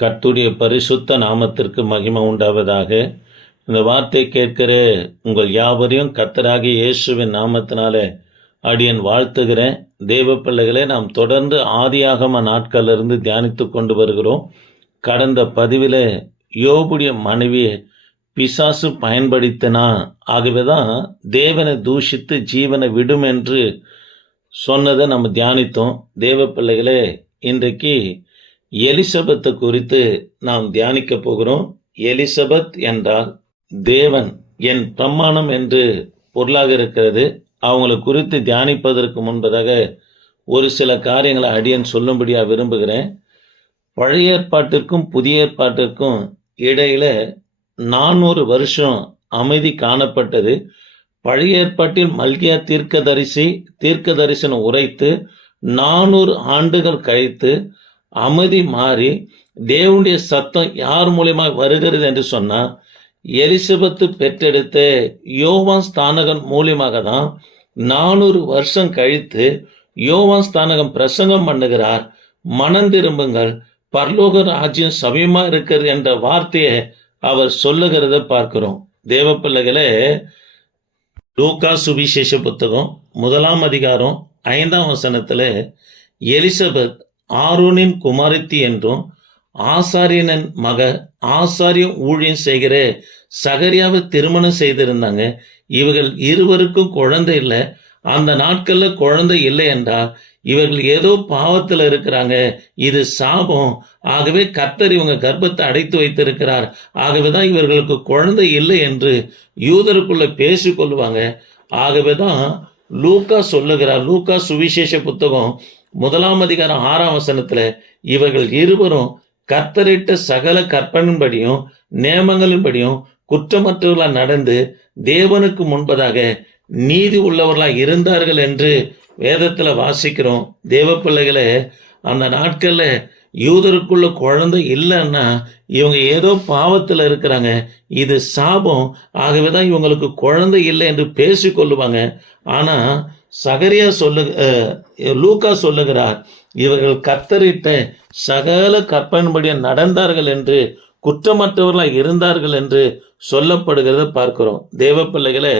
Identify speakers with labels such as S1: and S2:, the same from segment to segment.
S1: கர்த்துடைய பரிசுத்த நாமத்திற்கு மகிமை உண்டாவதாக. இந்த வார்த்தை கேட்கிற உங்கள் யாவரையும் கத்தராகி இயேசுவின் நாமத்தினாலே அடியன் வாழ்த்துகிறேன். தேவ பிள்ளைகளை நாம் தொடர்ந்து ஆதியாகம நாட்களிலிருந்து தியானித்து கொண்டு வருகிறோம். கடந்த பதிவில் யோபுடைய மனைவியை பிசாசு பயன்படுத்தினா ஆகவே தான் தேவனை தூஷித்து ஜீவனை விடும் என்று சொன்னதை நம்ம தியானித்தோம். தேவ பிள்ளைகளே இன்றைக்கு எலிசபெத்தை குறித்து நாம் தியானிக்க போகிறோம். எலிசபெத் என்றால் தேவன் என் பிரமாணம் என்று பொருளாக இருக்கிறது. அவங்களை குறித்து தியானிப்பதற்கு முன்பதாக ஒரு சில காரியங்களை அடியன் சொல்லும்படியாக விரும்புகிறேன். பழைய ஏற்பாட்டிற்கும் புதிய ஏற்பாட்டிற்கும் இடையில நானூறு வருஷம் அமைதி காணப்பட்டது. பழைய ஏற்பாட்டில் மல்கியா தீர்க்கதரிசி தீர்க்க தரிசனம் உரைத்து நானூறு ஆண்டுகள் கழித்து அமைதி மாறி தேவனுடைய சத்தம் யார் மூலியமாக வருகிறது என்று சொன்னால் எலிசபெத்து பெற்றெடுத்த யோவான் ஸ்தானகன் மூலியமாக தான் நானூறு வருஷம் கழித்து யோவான் ஸ்தானகம் பிரசங்கம் பண்ணுகிறார். மனம் திரும்புங்கள் பரலோக ராஜ்யம் சமயமாக இருக்கிறது என்ற வார்த்தையை அவர் சொல்லுகிறத பார்க்கிறோம். தேவ பிள்ளைகளே லூகா சுவிசேஷ புத்தகம் முதலாம் அதிகாரம் ஐந்தாம் வசனத்தில் எலிசபெத் ஆரோனின் குமாரத்தி என்றும் ஆசாரியனின் மக ஆசாரியம் ஊழியம் செய்கிற சகரியாவை திருமணம் செய்திருந்தாங்க. இவர்கள் இருவருக்கும் குழந்தை இல்லை. அந்த நாட்கள்ல குழந்தை இல்லை என்றால் இவர்கள் ஏதோ பாவத்தில் இருக்கிறாங்க. இது சாபம். ஆகவே கர்த்தர் இவங்க கர்ப்பத்தை அடைத்து வைத்திருக்கிறார். ஆகவே தான் இவர்களுக்கு குழந்தை இல்லை என்று யூதருக்குள்ள பேசிக்கொள்வாங்க. ஆகவே தான் லூக்கா சொல்லுகிறார். லூக்கா சுவிசேஷ புத்தகம் முதலாம் அதிகாரம் ஆறாம் வசனத்துல இவர்கள் இருவரும் கர்த்தரிட்ட சகல கற்பனின்படியும் நியமங்களின்படியும் குற்றமற்றவர்களா நடந்து தேவனுக்கு முன்பதாக நீதி உள்ளவர்களா இருந்தார்கள் என்று வேதத்துல வாசிக்கிறோம். தேவ பிள்ளைகளே அந்த நாட்கள்ல யூதருக்குள்ள குழந்தை இல்லைன்னா இவங்க ஏதோ பாவத்தில் இருக்கிறாங்க. இது சாபம். ஆகவே தான் இவங்களுக்கு குழந்தை இல்லை என்று பேசிக்கொள்ளுவாங்க. ஆனால் சகரியா சொல்லு லூக்கா சொல்லுகிறார் இவர்கள் கத்தரிட்ட சகல கற்பனைபடியே நடந்தார்கள் என்று குற்றமற்றவர்களாக இருந்தார்கள் என்று சொல்லப்படுகிறத பார்க்கிறோம். தேவ பிள்ளைகளே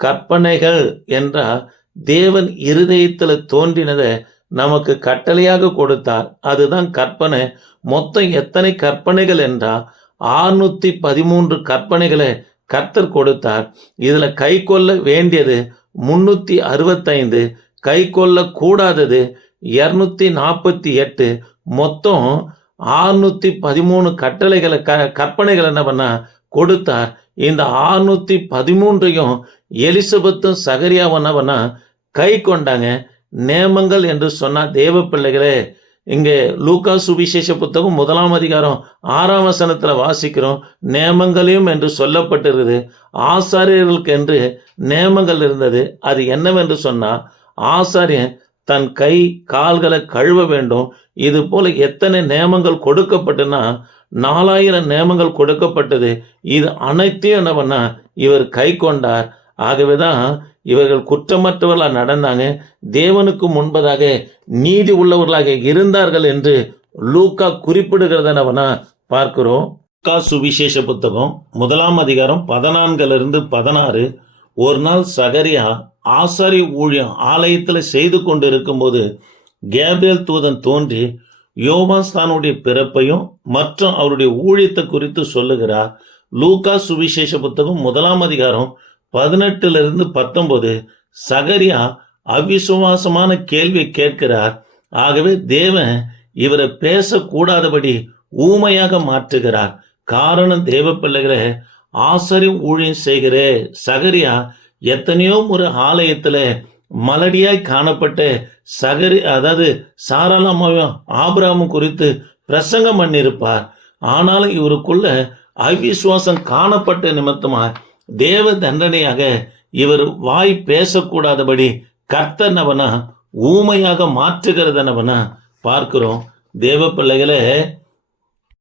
S1: கற்பனைகள் என்றால் தேவன் இருதயத்தில் தோன்றினதை நமக்கு கட்டளையாக கொடுத்தார். அதுதான் கற்பனை. மொத்தம் எத்தனை கற்பனைகள் என்றால் ஆறுநூற்றி பதிமூன்று கற்பனைகளை கர்த்தர் கொடுத்தார். இதில் கை கொள்ள வேண்டியது முன்னூத்தி அறுபத்தைந்து கை கொள்ளக்கூடாதது இரநூத்தி நாற்பத்தி எட்டு மொத்தம் ஆறுநூத்தி பதிமூணு கட்டளைகளை க கற்பனைகள் என்ன பண்ணால் கொடுத்தார். இந்த ஆறுநூத்தி பதிமூன்றையும் எலிசபெத்தும் சகரியாவும் என்ன பண்ணால் கை கொண்டாங்க நேமங்கள் என்று சொன்னால் தேவ பிள்ளைகளே இங்கே லூக்கா சுவிசேஷ புத்தகம் முதலாம் அதிகாரம் ஆறாம் வசனத்தில் வாசிக்கிறோம் நேமங்களையும் என்று சொல்லப்பட்டிருது ஆசாரியர்களுக்கு என்று நேமங்கள் இருந்தது. அது என்னவென்று சொன்னால் ஆசாரியன் தன் கை கால்களை கழுவ வேண்டும். இது போல எத்தனை நேமங்கள் கொடுக்கப்பட்டுனா நாலாயிரம் நேமங்கள் கொடுக்கப்பட்டது. இது அனைத்தையும் என்ன பண்ணா இவர் கை கொண்டார். ஆகவே தான் இவர்கள் குற்றமற்றவர்களாக நடந்தாங்க. தேவனுக்கு முன்பதாக நீதி உள்ளவர்களாக இருந்தார்கள் என்று லூக்கா குறிப்பிடுகிறத நம்ம பார்க்கிறோம்? லூக்கா சுவிசேஷ புத்தகம் முதலாம் அதிகாரம் பதினான்கிலிருந்து பதினாறு. ஒரு நாள் சகரியா ஆசாரி ஊழியம் ஆலயத்தில் செய்து கொண்டு இருக்கும்போது கேப்ரியல் தூதன் தோன்றி யோவாஸ்தானுடைய பிறப்பையும் மற்றும் அவருடைய ஊழியத்தை குறித்து சொல்லுகிறார். லூக்கா சுவிசேஷ புத்தகம் முதலாம் அதிகாரம் பதினெட்டுலேருந்து பத்தொன்பது சகரியா அவிசுவாசமான கேள்வியை கேட்கிறார். ஆகவே தேவன் இவரை பேசக்கூடாதபடி ஊமையாக மாற்றுகிறார். காரணம் தேவ பிள்ளைகளை ஆசரியம் ஊழியம் செய்கிற. சகரியா எத்தனையோ ஒரு ஆலயத்தில் மலடியாய் காணப்பட்ட சகரி அதாவது சாராளமாவும் ஆபிராமும் குறித்து பிரசங்கம் பண்ணியிருப்பார். ஆனாலும் இவருக்குள்ள அவிசுவாசம் காணப்பட்ட நிமித்தமாக தேவ தண்டனையாக இவர் வாய் பேசக்கூடாதபடி கர்த்தனவனா ஊமையாக மாற்றுகிறதனவனா பார்க்கிறோம். தேவ பிள்ளைகளை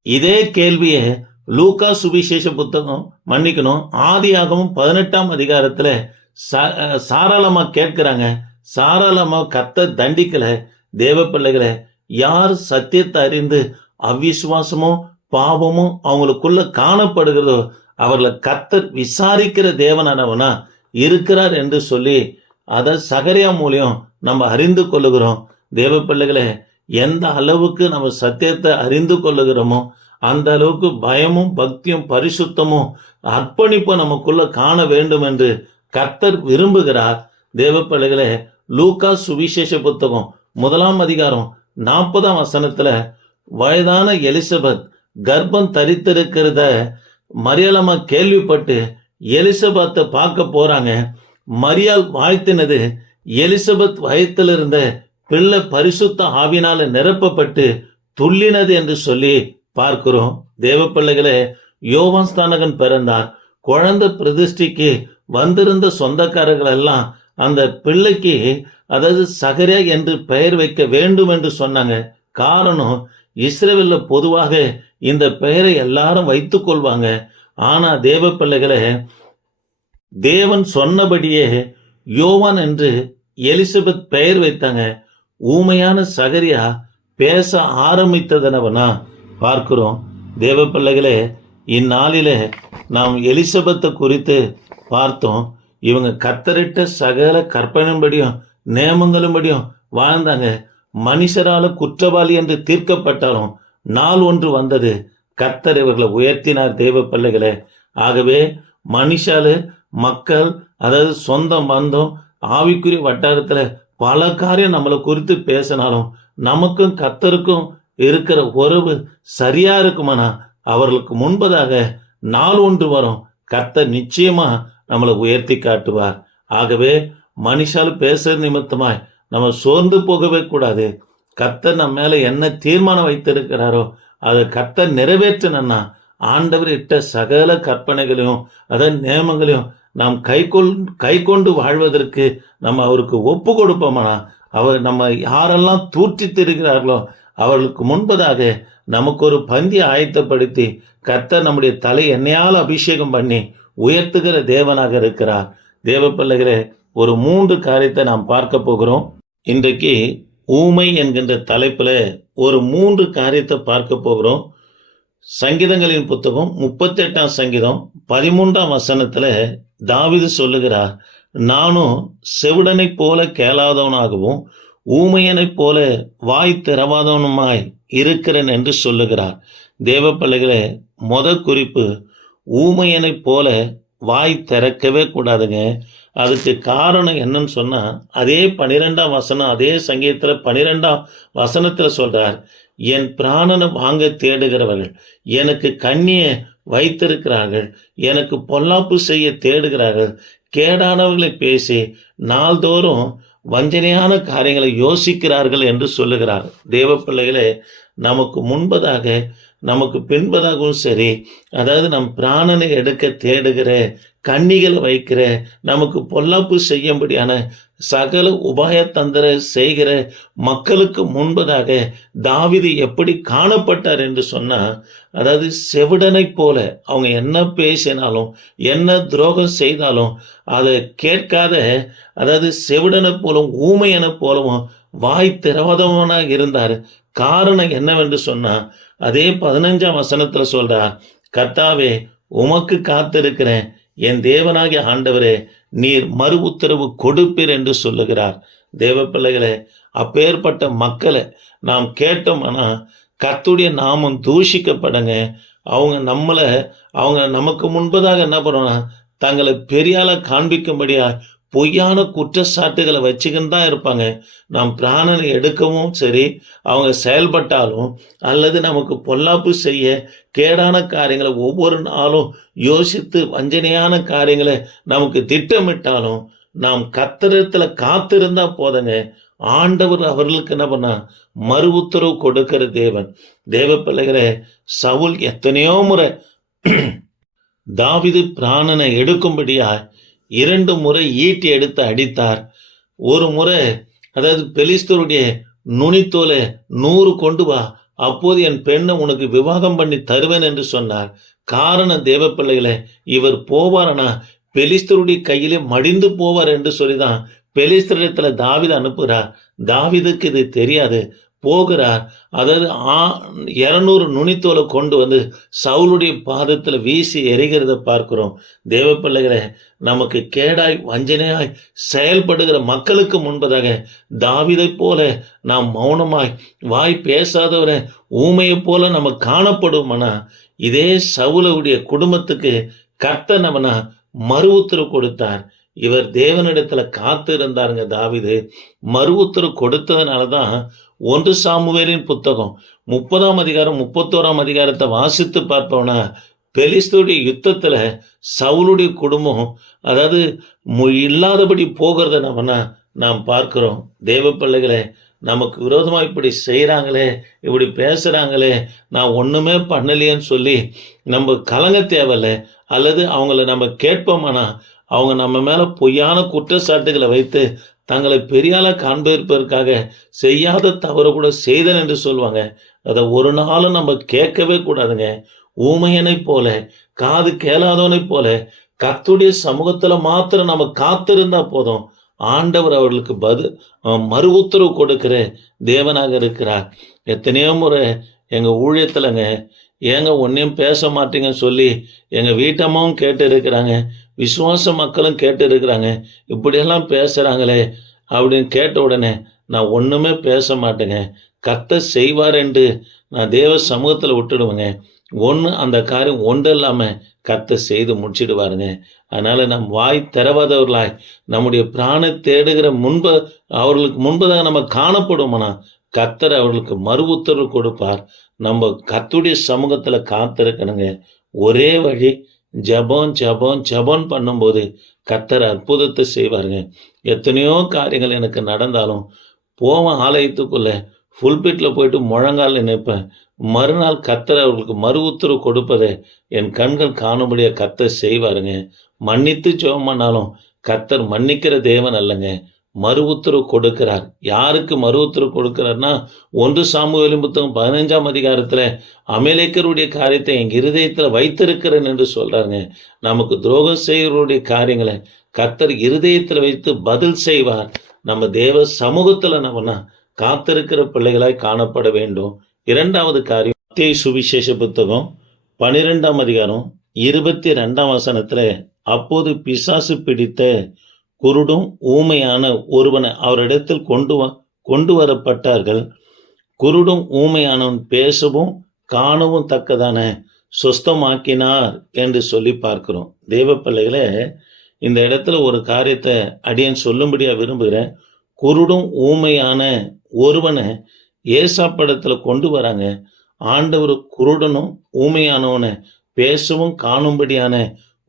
S1: இதே கேள்வியை லூகா சுவிசேஷ புத்தகம் மன்னிக்கணும். ஆதியாகவும் பதினெட்டாம் அதிகாரத்தில் சா- அஹ் சாராளமா கேட்கிறாங்க. சாராளமா கத்த தண்டிக்கல. தேவ பிள்ளைகளை யார் சத்தியத்தை அறிந்து அவிசுவாசமும் பாவமும் அவங்களுக்குள்ள காணப்படுகிறதோ அவர்களை கத்தர் விசாரிக்கிற தேவனானவனா இருக்கிறார் என்று சொல்லி அதை சகரியா மூலியம் நம்ம அறிந்து கொள்ளுகிறோம். தேவ பிள்ளைகளை எந்த அளவுக்கு நம்ம சத்தியத்தை அறிந்து கொள்ளுகிறோமோ அந்த அளவுக்கு பயமும் பக்தியும் பரிசுத்தமும் அர்ப்பணிப்பும் நமக்குள்ள காண வேண்டும் என்று கர்த்தர் விரும்புகிறார். தேவ பிள்ளைகளே லூக்கா சுவிசேஷ புத்தகம் முதலாம் அதிகாரம் நாற்பதாம் வசனத்துல வயதான எலிசபெத் கர்ப்பம் தரித்திருக்கிறத மரியாளம்மா கேள்விப்பட்டு எலிசபத்தை பார்க்க போறாங்க. மரியாள் வாழ்த்தினது எலிசபெத் வயத்தில் இருந்த பிள்ளை பரிசுத்த ஆவினால நிரப்பப்பட்டு துள்ளினது என்று சொல்லி பார்க்கிறோம். தேவ பிள்ளைகளே யோவான் ஸ்தானகன் பிறந்தார். குழந்தை பிரதிஷ்டிக்கு வந்திருந்த சொந்தக்காரர்கள் எல்லாம் அந்த பிள்ளைக்கு அதாவது சகரியா என்று பெயர் வைக்க வேண்டும் என்று சொன்னாங்க. காரணம் இஸ்ரேவில் பொதுவாக இந்த பெயரை எல்லாரும் வைத்துக் கொள்வாங்க. ஆனா தேவ பிள்ளைகளை தேவன் சொன்னபடியே யோவான் என்று எலிசபெத் பெயர் வைத்தாங்க. ஊமையான சகரியா பேச ஆரம்பித்ததனவனா பார்க்கிறோம். தேவ பிள்ளைகளே இந்நாளில நாம் எலிசபெத்தை குறித்து பார்த்தோம். இவங்க கத்தரிட்ட சகல கற்பனையும்படியும் நியமங்களும்படியும் வாழ்ந்தாங்க. மனுஷரால குற்றவாளி என்று தீர்க்கப்பட்டாலும் நாள் ஒன்று வந்தது. கர்த்தர் இவர்களை உயர்த்தினார் தேவ பிள்ளைகளே. ஆகவே மனுஷாலு மக்கள் அதாவது சொந்தம் பந்தம் ஆவிக்குரிய வட்டாரத்தில் பல காரியம் நம்மளை குறித்து பேசினாலும் நமக்கும் கத்தருக்கும் இருக்கிற உறவு சரியா இருக்குமானா? அவர்களுக்கு முன்பதாக நாள் ஒன்று வரும். கர்த்தர் நிச்சயமா நம்மளை உயர்த்தி காட்டுவார். ஆகவே மனுஷால் பேசுற நிமித்தமாய் நம்ம சோர்ந்து போகவே கூடாது. கர்த்தர் நம்ம மேலே என்ன தீர்மானம் வைத்திருக்கிறாரோ அதை கர்த்தர் நிறைவேற்றணும்னா ஆண்டவர் இட்ட சகல கற்பனைகளையும் அதன் நியமங்களையும் நாம் கை கொள் கை கொண்டு வாழ்வதற்கு நம்ம அவருக்கு ஒப்பு கொடுப்போமானா? அவர் நம்ம யாரெல்லாம் தூற்றி திரிகிறார்களோ அவர்களுக்கு முன்பதாக நமக்கு ஒரு பந்தி ஆயத்தப்படுத்தி கர்த்தர் நம்முடைய தலை எண்ணெயால் அபிஷேகம் பண்ணி உயர்த்துகிற தேவனாக இருக்கிறார். தேவ பிள்ளைகளே ஒரு மூன்று காரியத்தை நாம் பார்க்க போகிறோம். இன்றைக்கு ஊமை என்கின்ற தலைப்பில் ஒரு மூன்று காரியத்தை பார்க்க போகிறோம். சங்கீதங்களின் புத்தகம் முப்பத்தெட்டாம் சங்கீதம் பதிமூன்றாம் வசனத்தில் தாவிது சொல்லுகிறார் நானும் செவிடனைப் போல கேளாதவனாகவும் ஊமையனைப் போல வாய் திறவாதவனுமாய் இருக்கிறேன் என்று சொல்லுகிறார். தேவ பிள்ளைகளே முத குறிப்பு ஊமையனைப் போல வாய் திறக்கவே கூடாதுங்க. அதுக்கு காரணம் என்னன்னு சொன்னால் அதே பனிரெண்டாம் வசனம் அதே சங்கீதத்தில் பனிரெண்டாம் வசனத்தில் சொல்கிறார் என் பிராணனை வாங்க தேடுகிறவர்கள் எனக்கு கண்ணியை வைத்திருக்கிறார்கள் எனக்கு பொல்லாப்பு செய்ய தேடுகிறார்கள் கேடானவர்களை பேசி நாள்தோறும் வஞ்சனையான காரியங்களை யோசிக்கிறார்கள் என்று சொல்லுகிறார். தேவ பிள்ளைகளே நமக்கு முன்பதாக நமக்கு பின்பதாகவும் சரி அதாவது நம் பிராணனை எடுக்க தேடுகிற கண்ணிகளை வைக்கிற நமக்கு பொல்லாப்பு செய்யும்படியான சகல உபாயத்தந்திர செய்கிற மக்களுக்கு முன்பதாக தாவிது எப்படி காணப்பட்டார் என்று சொன்னால் அதாவது செவிடனை போல அவங்க என்ன பேசினாலும் என்ன துரோகம் செய்தாலும் அதை கேட்காத அதாவது செவிடனை போலவும் ஊமையனை போலவும் வாய் திரவதவனாக இருந்தார். காரணம் என்னவென்று சொன்னால் அதே பதினஞ்சாம் வசனத்தில் சொல்கிறார் கர்த்தாவே உமக்கு காத்திருக்கிறேன். என் தேவனாகிய ஆண்டவரே நீர் மறு உத்தரவு கொடுப்பீர் என்று சொல்லுகிறார். தேவ பிள்ளைகளே அப்பேற்பட்ட மக்களை நாம் கேட்டோம்னா கத்துடைய நாமம் தூஷிக்கப்படுங்க. அவங்க நம்மளை அவங்க நமக்கு முன்பதாக என்ன பண்ணுவோம்னா தங்களை பெரியால காண்பிக்கும்படியா பொய்யான குற்றச்சாட்டுகளை வச்சுக்கின்னு தான் இருப்பாங்க. நாம் பிராணனை எடுக்கவும் சரி அவங்க செயல்பட்டாலும் அல்லது நமக்கு பொல்லாப்பு செய்ய கேடான காரியங்களை ஒவ்வொரு நாளும் யோசித்து வஞ்சனையான காரியங்களை நமக்கு திட்டமிட்டாலும் நாம் கத்திரத்தில் காத்திருந்தா போதுங்க. ஆண்டவர் அவர்களுக்கு என்ன பண்ணா? மறு உத்தரவு கொடுக்கிற தேவன். தேவ பிள்ளைகளை சவுல் எத்தனையோ முறை தாவிது பிராணனை எடுக்கும்படியா இரண்டு முறை ஈட்டி எடுத்து அடித்தார். ஒரு முறை அதாவது பெலிஸ்தருடைய நுனித்தோலை நூறு கொண்டு வா அப்போது என் பெண்ணை உனக்கு விவாகம் பண்ணி தருவேன் என்று சொன்னார். காரணம் தேவ பிள்ளைகளை இவர் போவாரனா? பெலிஸ்தருடைய கையிலே மடிந்து போவார் என்று சொல்லிதான் பெலிஸ்தரிடத்துல தாவித அனுப்புகிறார். தாவிதுக்கு இது தெரியாது. போகிறார். அதாவது ஆ இரநூறு நுனித்தோலை கொண்டு வந்து சவுளுடைய பாதத்தில் வீசி எரிகிறத பார்க்கிறோம். தேவ பிள்ளைகளை நமக்கு கேடாய் வஞ்சனையாய் செயல்படுகிற மக்களுக்கு முன்பதாக தாவிதை போல நாம் மௌனமாய் வாய் பேசாதவரை ஊமையைப் போல நம்ம காணப்படுவோம்னா? இதே சவுலுடைய குடும்பத்துக்கு கர்த்த நம்மனா மறு உத்தரவு கொடுத்தார். இவர் தேவனிடத்துல காத்து இருந்தாருங்க தாவிது. மறு உத்தரவு கொடுத்ததுனால தான் ஒன்று சாமுவேலின் புத்தகம். முப்பதாம் அதிகாரம் முப்பத்தோராம் அதிகாரத்தை வாசித்து பார்ப்போம்னா பெலிஸ்துடைய யுத்தத்தில் சவுளுடைய குடும்பம் அதாவது மு- இல்லாதபடி போகிறத நம்ம நாம் பார்க்குறோம். தேவ பிள்ளைகளை நமக்கு விரோதமாக இப்படி செய்கிறாங்களே இப்படி பேசுகிறாங்களே நான் ஒன்றுமே பண்ணலையேன்னு சொல்லி நம்ம கலங்க தேவையில்லை அல்லது அவங்கள நம்ம கேட்போமானா அவங்க நம்ம மேலே பொய்யான குற்றச்சாட்டுகளை வைத்து தங்களை பெரியால காண்பிப்பதற்காக செய்யாத தவறு கூட செய்தல் என்று சொல்லுவாங்க. அதை ஒரு நாளும் நம்ம கேட்கவே கூடாதுங்க. ஊமையனைப் போல காது கேளாதவனைப் போல கத்துடைய சமூகத்தில் மாத்திரம் நம்ம காத்திருந்தா போதும். ஆண்டவர் அவர்களுக்கு பதில் மறு உத்தரவு கொடுக்கிற தேவனாக இருக்கிறார். எத்தனையோ முறை எங்கள் ஊழியத்தில்ங்க ஏங்க ஒன்றையும் பேச மாட்டீங்கன்னு சொல்லி எங்கள் வீட்டம்மாவும் கேட்டு இருக்கிறாங்க. விசுவாச மக்களும் கேட்டு இருக்கிறாங்க இப்படியெல்லாம் பேசுகிறாங்களே அப்படின்னு கேட்ட உடனே நான் ஒன்றுமே பேச மாட்டேங்க. கத்த செய்வார் என்று நான் தேவ சமூகத்தில் விட்டுடுவேங்க. ஒன்று அந்த காரியம் ஒன்று இல்லாமல் கத்த செய்து முடிச்சிடுவாருங்க. அதனால் நம் வாய் திறவாதவர்களாய் நம்முடைய பிராணை தேடுகிற முன்ப அவர்களுக்கு முன்பதாக நம்ம காணப்படுமானா கத்தர் அவர்களுக்கு மறு உத்தரவு கொடுப்பார். நம்ம கத்துடைய சமூகத்தில் காத்திருக்கணுங்க. ஒரே வழி ஜெபம் ஜெபம் ஜெபம் பண்ணும்போது கத்தர் அற்புதத்தை செய்வாருங்க. எத்தனையோ காரியங்கள் எனக்கு நடந்தாலும் போவேன் ஆலயத்துக்குள்ள ஃபுல்பிட்டில் போயிட்டு முழங்கால் நினைப்பேன். மறுநாள் கத்தர் அவர்களுக்கு மறு உத்தரவு கொடுப்பதை என் கண்கள் காணும்படியாக கத்தர் செய்வாருங்க. மன்னித்து ஜெபம் பண்ணாலும் கத்தர் மன்னிக்கிற தேவன் அல்லங்க. மறு உத்தரவு கொடுக்கிறார். யாருக்கு மறு உத்தரவு கொடுக்கிறார்னா ஒன்று சாமுவேலும் புத்தகம் பதினஞ்சாம் அதிகாரத்தில் அமேலேக்கருடைய காரியத்தை என் இருதயத்தில் வைத்திருக்கிறேன் என்று சொல்றாருங்க. நமக்கு துரோகம் செய்கிறவருடைய காரியங்களை கத்தர் இருதயத்தில் வைத்து பதில் செய்வார். நம்ம தேவ சமூகத்தில் நம்மனா காத்திருக்கிற பிள்ளைகளாய் காணப்பட வேண்டும். இரண்டாவது காரியம் மத்திய சுவிசேஷ புத்தகம் பனிரெண்டாம் அதிகாரம் இருபத்தி ரெண்டாம் வசனத்தில் அப்போது பிசாசு பிடித்த குருடும் ஊமையான ஒருவனை அவரிடத்தில் கொண்டு வ கொண்டு வரப்பட்டார்கள். குருடும் ஊமையானவன் பேசவும் காணவும் தக்கதான சுஸ்தமாக்கினார் என்று சொல்லி பார்க்கிறோம். தெய்வ பிள்ளைகளே இந்த இடத்துல ஒரு காரியத்தை அடியேன் சொல்லும்படியா விரும்புகிறேன் குருடும் ஊமையான ஒருவனை ஏசா படத்தில் கொண்டு வராங்க. ஆண்டவர் குருடனும் ஊமையானவனை பேசவும் காணும்படியான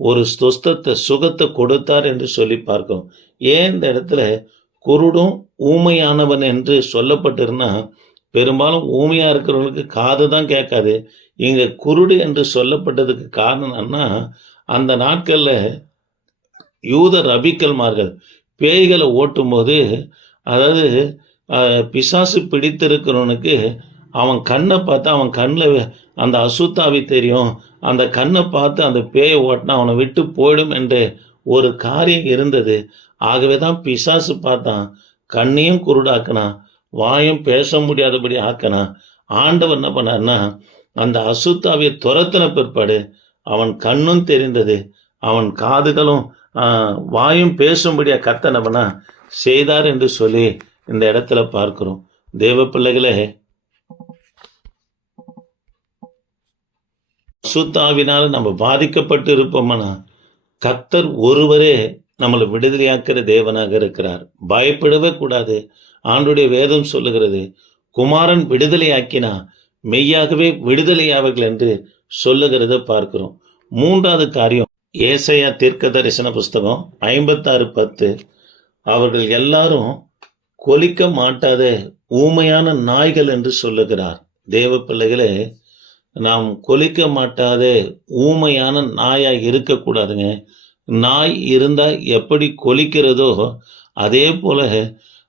S1: ஒரு ஸ்துஸ்தத்தை சுகத்தை கொடுத்தார் என்று சொல்லி பார்க்கிறோம் ஏன் இந்த இடத்துல குருடும் ஊமையானவன் என்று சொல்லப்பட்டிருந்தா பெரும்பாலும் ஊமையாக இருக்கிறவங்களுக்கு காது தான் கேட்காது. இங்கே குருடு என்று சொல்லப்பட்டதுக்கு காரணம் என்னன்னா அந்த நாட்களில் யூத ரபிக்கல்மார்கள் பேய்களை ஓட்டும்போது அதாவது பிசாசு பிடித்திருக்கிறவனுக்கு அவன் கண்ணை பார்த்தா அவன் கண்ணில் அந்த அசுத்தாவி தெரியும். அந்த கண்ணை பார்த்து அந்த பேயை ஓட்டினா அவனை விட்டு போயிடும் என்று ஒரு காரியம் இருந்தது. ஆகவே தான் பிசாசு பார்த்தான். கண்ணையும் குருடாக்கினான். வாயும் பேச முடியாதபடி ஆக்கினான். ஆண்டவர் என்ன பண்ணார்னா அந்த அசுத்தாவியை துரத்தின பிற்பாடு அவன் கண்ணும் தெரிந்தது. அவன் காதுகளும் வாயும் பேசும்படியா கத்தனவனா செய்தார் என்று சொல்லி இந்த இடத்துல பார்க்கிறோம். தேவ பிள்ளைகளே சுத்தாவினால் நம்ம பாதிக்கப்பட்டு இருப்போம்னா கத்தர் ஒருவரே நம்மளை விடுதலையாக்கிற தேவனாக இருக்கிறார். பயப்படவே கூடாது. ஆண்டுடைய வேதம் சொல்லுகிறது குமாரன் விடுதலையாக்கினா மெய்யாகவே விடுதலையாவர்கள் என்று சொல்லுகிறத பார்க்கிறோம். மூன்றாவது காரியம் ஏசையா தீர்க்க தரிசன புஸ்தகம் ஐம்பத்தாறு பத்து. அவர்கள் எல்லாரும் கொலிக்க மாட்டாத ஊமையான நாய்கள் என்று சொல்லுகிறார். தேவ பிள்ளைகளே நாம் கொலிக்க மாட்டாத ஊமையான நாயாக இருக்கக்கூடாதுங்க. நாய் இருந்தால் எப்படி கொலிக்கிறதோ அதே போல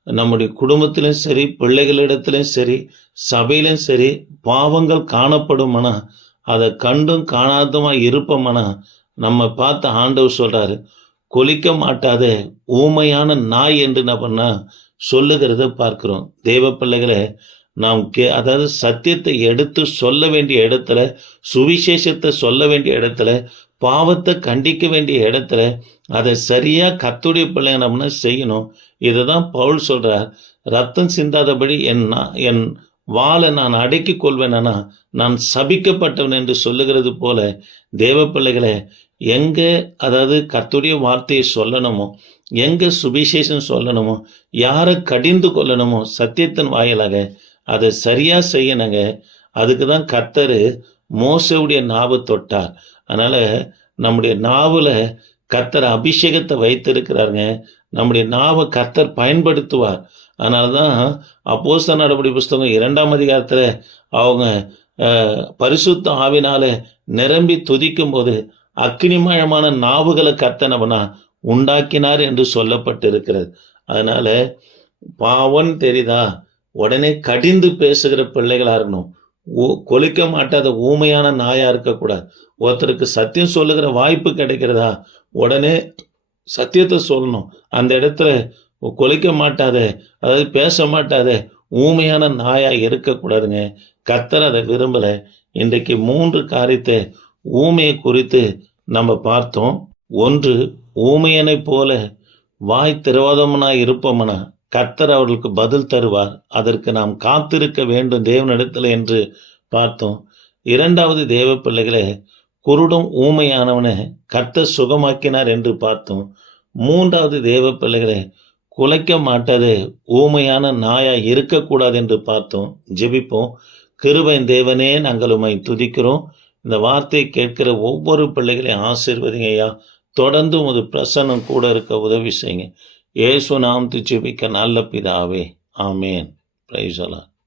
S1: நம்முடைய குடும்பத்திலும் சரி பிள்ளைகளிடத்துலையும் சரி சபையிலும் சரி பாவங்கள் காணப்படுமானா அதை கண்டும் காணாதமா இருப்போமானா நம்ம பார்த்து ஆண்டவர் சொல்கிறாரு கொலிக்க மாட்டாத ஊமையான நாய் என்று என்ன பண்ணால் சொல்லுகிறத பார்க்கிறோம். தெய்வ பிள்ளைகளை நாம் கே அதாவது சத்தியத்தை எடுத்து சொல்ல வேண்டிய இடத்துல சுவிசேஷத்தை சொல்ல வேண்டிய இடத்துல பாவத்தை கண்டிக்க வேண்டிய இடத்துல அதை சரியாக கத்துடைய பிள்ளைனம்னா செய்யணும். இதை தான் பவுல் சொல்கிறார் ரத்தம் சிந்தாதபடி என் என் வாளை நான் அடக்கி கொள்வேனா நான் சபிக்கப்பட்டவன் என்று சொல்லுகிறது போல தேவ பிள்ளைகளை எங்கே அதாவது கத்துடைய வார்த்தையை சொல்லணுமோ எங்கே சுவிசேஷம் சொல்லணுமோ யாரை கடிந்து கொள்ளணுமோ சத்தியத்தின் வாயிலாக அதை சரியாக செய்யணுங்க. அதுக்கு தான் கர்த்தர் மோசவுடைய நாவு தொட்டார். அதனால் நம்முடைய நாவில் கர்த்தர் அபிஷேகத்தை வைத்திருக்கிறாருங்க. நம்முடைய நாவை கர்த்தர் பயன்படுத்துவார். அதனால தான் அப்போஸ்தல நடவடிக்கை புஸ்தகம் இரண்டாம் அதிகாரத்தில் அவங்க பரிசுத்த ஆவினால நிரம்பி துதிக்கும் போது அக்னிமயமான நாவுகளை கர்த்தனவனா உண்டாக்கினார் என்று சொல்லப்பட்டிருக்கிறது. அதனால பாவம் தெரியுதா? உடனே கடிந்து பேசுகிற பிள்ளைகளாக இருக்கணும். கொலிக்க மாட்டாத ஊமையான நாயாக இருக்கக்கூடாது. ஒருத்தருக்கு சத்தியம் சொல்லுகிற வாய்ப்பு கிடைக்கிறதா? உடனே சத்தியத்தை சொல்லணும். அந்த இடத்துல கொலிக்க மாட்டாத அதாவது பேச மாட்டாத ஊமையான நாயாக இருக்கக்கூடாதுங்க. கத்தர் அதை விரும்பலை. இன்றைக்கு மூன்று காரியத்தை ஊமையை குறித்து நம்ம பார்த்தோம். ஒன்று ஊமையனைப் போல வாய் திரவாதமனாக இருப்போம்னா? கர்த்தர் அவர்களுக்கு பதில் தருவார். அதற்கு நாம் காத்திருக்க வேண்டும் தேவனிடத்தில் என்று பார்த்தோம். இரண்டாவது தேவ பிள்ளைகளை குருடும் ஊமையானவனை கர்த்தர் சுகமாக்கினார் என்று பார்த்தோம். மூன்றாவது தேவ பிள்ளைகளை குலைக்க மாட்டாது ஊமையான நாயா இருக்கக்கூடாது என்று பார்த்தோம். ஜெபிப்போம். கிருபையின் தேவனே நாங்கள் உம்மை துதிக்கிறோம். இந்த வார்த்தையை கேட்கிற ஒவ்வொரு பிள்ளைகளையும் ஆசீர்வதிங்க ஐயா. தொடர்ந்து உமது பிரசன்னம் கூட இருக்க உதவி செய்யுங்க. இயேசு நாம் ஜெபிக்க நல்ல பிதாவே. ஆமேன். பிரைசலா